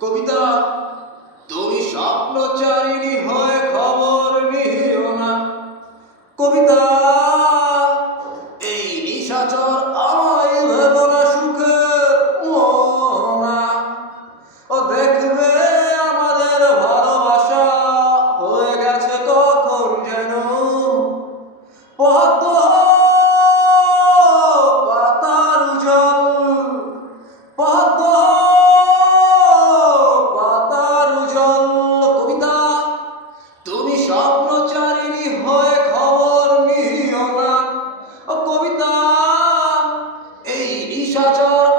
কবিতা তুমি স্বপ্নচারিণী হয় খবর নিও এই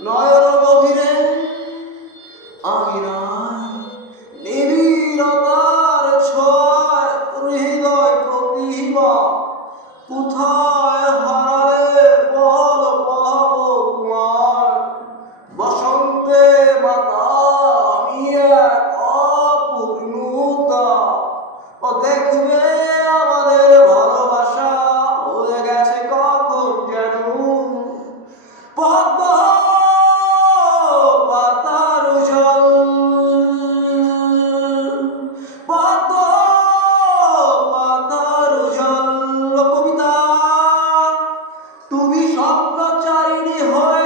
নয়র গভীরে আমি নাই নিবিড়তার ছয় হৃদয় প্রতিভা কোথায় হারালে বল পাব তোমার? বসন্তে মাতা আমি এক অপূর্ণতা। ও দেখবে পাতার কবিতা। তুমি স্বপ্নচারিণী হয়ে